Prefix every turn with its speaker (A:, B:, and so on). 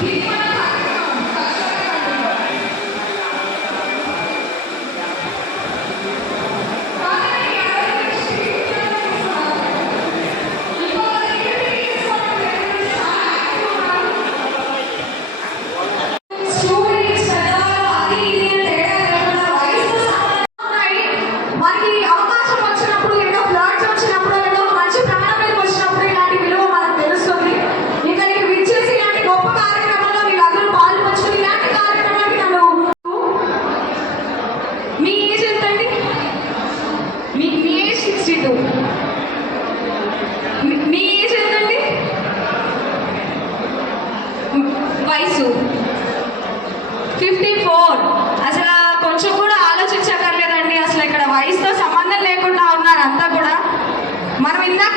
A: People fifty four. అసలు కొంచెం కూడా ఆలోచించక్కర్లేదండి. అసలు ఇక్కడ వయసుతో సంబంధం లేకుండా ఉన్నారు అంతా కూడా. మనం ఇందాక